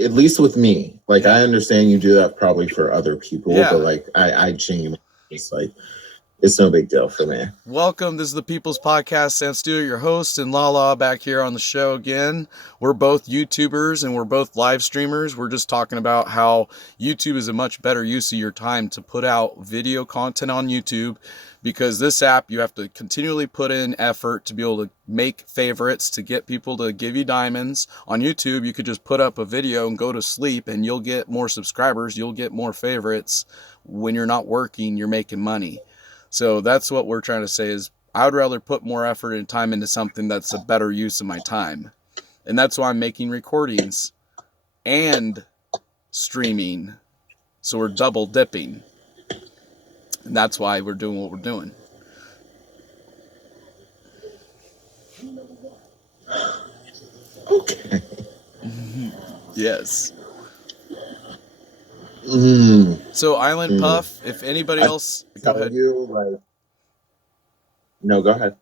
at least with me, like, Yeah. I understand you do that probably for other people, but Yeah. like, I genuinely, it's like, it's no big deal for me. Welcome. This is the People's Podcast. Sam Stewart, your host, and LALA back here on the show again. We're both YouTubers and we're both live streamers. We're just talking about how YouTube is a much better use of your time to put out video content on YouTube, because this app, you have to continually put in effort to be able to make favorites, to get people to give you diamonds. On YouTube, you could just put up a video and go to sleep and you'll get more subscribers, you'll get more favorites. When you're not working, you're making money. So that's what we're trying to say is I would rather put more effort and time into something that's a better use of my time. And that's why I'm making recordings and streaming. So we're double dipping. And that's why we're doing what we're doing. Okay. Yes. Mm, So Island mm. Puff, if anybody I else, go tell ahead. you, like, no, go ahead.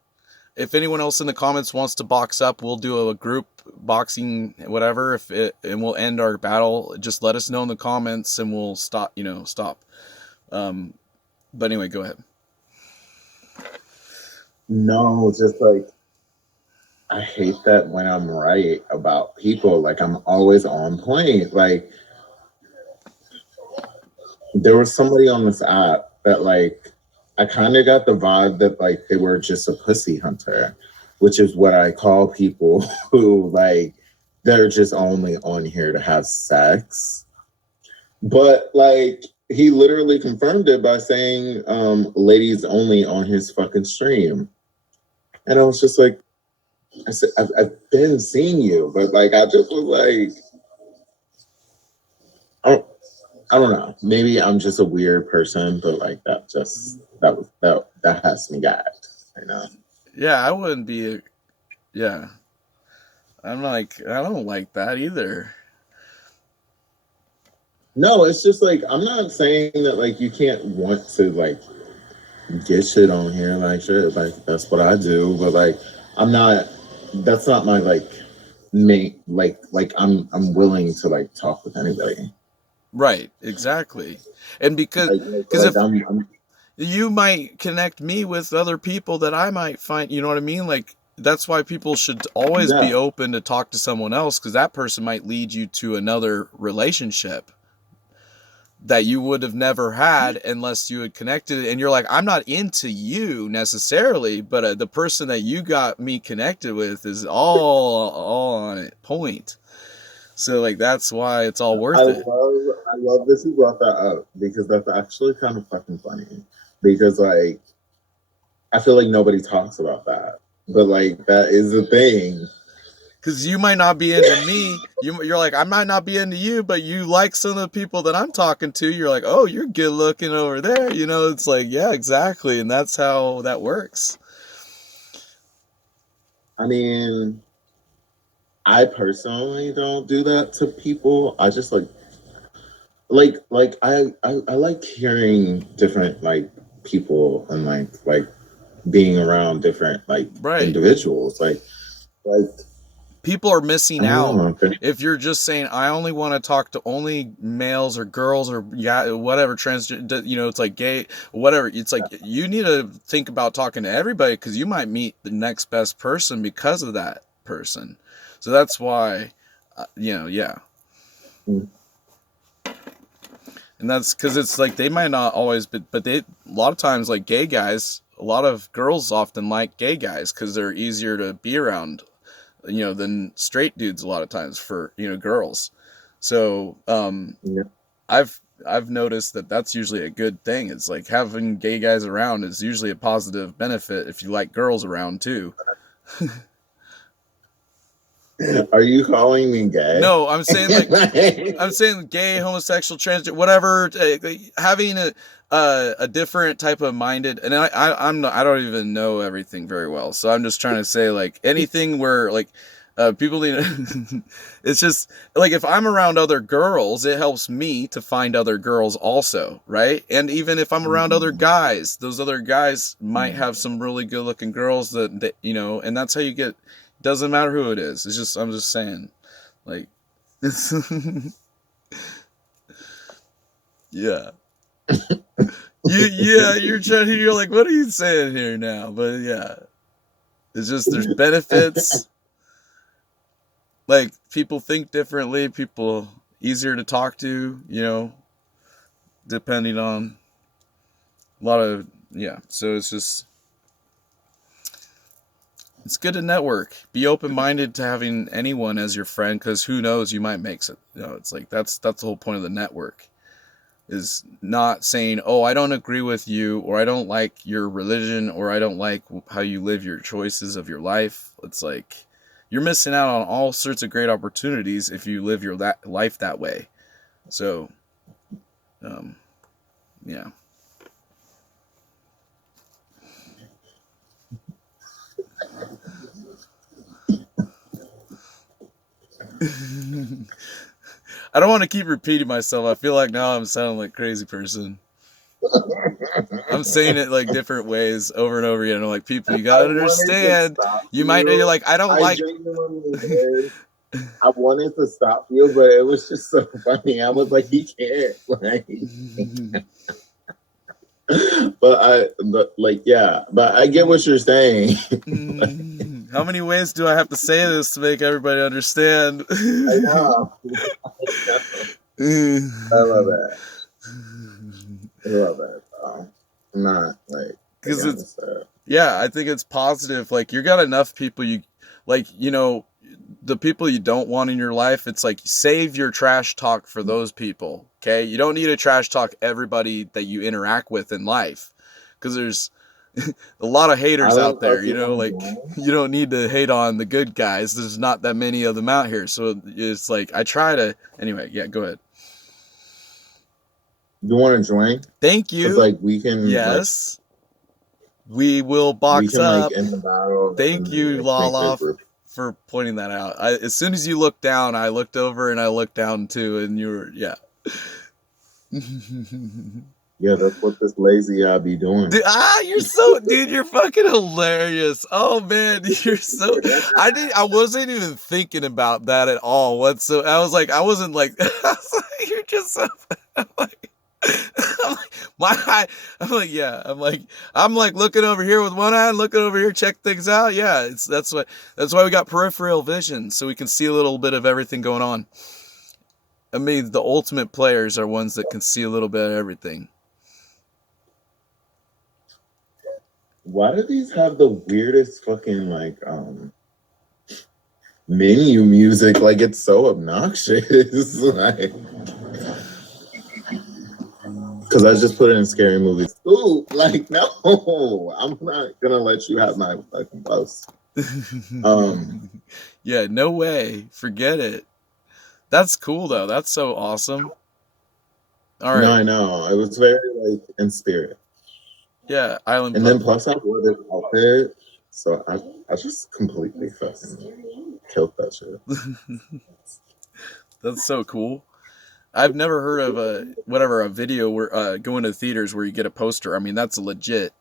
If anyone else in the comments wants to box up, we'll do a group boxing, whatever. And we'll end our battle. Just let us know in the comments, and we'll stop. Stop. But anyway, go ahead. No, just like, I hate that when I'm right about people, like, I'm always on point. Like, there was somebody on this app that, like, I kind of got the vibe that, like, they were just a pussy hunter, which is what I call people who, like, they're just only on here to have sex. But, like, he literally confirmed it by saying, ladies only on his fucking stream. And I was just like, I said, I've been seeing you, but, like, I just was like, I don't, I don't know. Maybe I'm just a weird person, but, like, that has me gagged. I know. Yeah, I wouldn't be. Yeah, I'm like, I don't like that either. No, it's just like, I'm not saying that, like, you can't want to, like, get shit on here, like, shit, like, that's what I do, but, like, I'm not. That's not my, like, main, like, I'm willing to, like, talk with anybody. Right, exactly. And because because Like if I'm you might connect me with other people that I might find, you know what I mean? Like that's why people should always be yeah. open to talk to someone else, because that person might lead you to another relationship that you would have never had unless you had connected. And you're like, I'm not into you necessarily, but the person that you got me connected with is all on it point. So like that's why it's all worth it. I love that you brought that up because that's actually kind of fucking funny. Because, like, I feel like nobody talks about that. But, like, that is a thing. Because you might not be into me. You're like, I might not be into you, but you like some of the people that I'm talking to. You're like, oh, you're good looking over there. It's like, yeah, exactly. And that's how that works. I mean, I personally don't do that to people. I just I like hearing different, like, people and, like being around different, like, Right. individuals. Like People are missing I don't out know. if you're just saying I only want to talk to only males or girls or yeah whatever transgender, it's like gay, whatever. It's like you need to think about talking to everybody, because you might meet the next best person because of that person. So that's why yeah. Mm. And that's because it's like they might not always, but they a lot of times, like gay guys, a lot of girls often like gay guys because they're easier to be around, than straight dudes a lot of times for girls. So Yeah. I've noticed that that's usually a good thing. It's like having gay guys around is usually a positive benefit if you like girls around too. Are you calling me gay? No, I'm saying gay, homosexual, transgender, whatever. Having a different type of minded, and I'm not, I don't even know everything very well, so I'm just trying to say like anything where like people need. It's just like if I'm around other girls, it helps me to find other girls also, right? And even if I'm around other guys, those other guys might have some really good looking girls that and that's how you get. Doesn't matter who it is. It's just I'm just saying, like Yeah. You're like, what are you saying here now? But yeah, it's just there's benefits. Like people think differently, people easier to talk to, depending on a lot of, yeah. So it's good to network. Be open minded to having anyone as your friend, because who knows, you might make it. It's like that's the whole point of the network. Is not saying, oh, I don't agree with you, or I don't like your religion, or I don't like how you live your choices of your life. It's like you're missing out on all sorts of great opportunities if you live your life that way. So, yeah. I don't want to keep repeating myself. I feel like now I'm sounding like a crazy person. I'm saying it like different ways over and over again. I'm like, people, you gotta understand. You're like, I don't like. I wanted to stop you, but it was just so funny. I was like, he can't. Like, but I get what you're saying. How many ways do I have to say this to make everybody understand? I know. I love that. I love that. I'm not like, because it's yeah, I think it's positive. Like you got enough people you like, the people you don't want in your life. It's like save your trash talk for those people. Okay, you don't need to trash talk everybody that you interact with in life, because there's a lot of haters out there. Like you don't need to hate on the good guys. There's not that many of them out here. So it's like I try to. Anyway, yeah, go ahead. You want to join? Thank you. Like we can. Yes. We will box up. Like, end the battle. Thank you, LALA, for pointing that out. As soon as you looked down, I looked over and I looked down too, and you were, yeah. Yeah, that's what this lazy I be doing. Dude, you're fucking hilarious. Oh man, you're so. I wasn't even thinking about that at all. Whatsoever. I was like, you're just so. I'm like looking over here with one eye, looking over here, check things out. Yeah, that's why we got peripheral vision, so we can see a little bit of everything going on. I mean, the ultimate players are ones that can see a little bit of everything. Why do these have the weirdest fucking like menu music? Like it's so obnoxious. Like, because I just put it in scary movies. Ooh, like no, I'm not gonna let you have my fucking post. Yeah, no way. Forget it. That's cool though. That's so awesome. All right. No, I know. It was very like in spirit. Yeah, Island. And then plus I wore this outfit, so I just completely fucking killed that shit. That's so cool. I've never heard of a video where going to theaters where you get a poster. I mean, that's a legit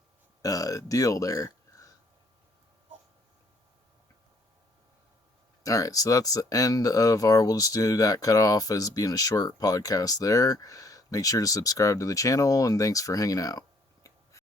deal there. All right, so that's the end of our. We'll just do that cut off as being a short podcast there. Make sure to subscribe to the channel, and thanks for hanging out.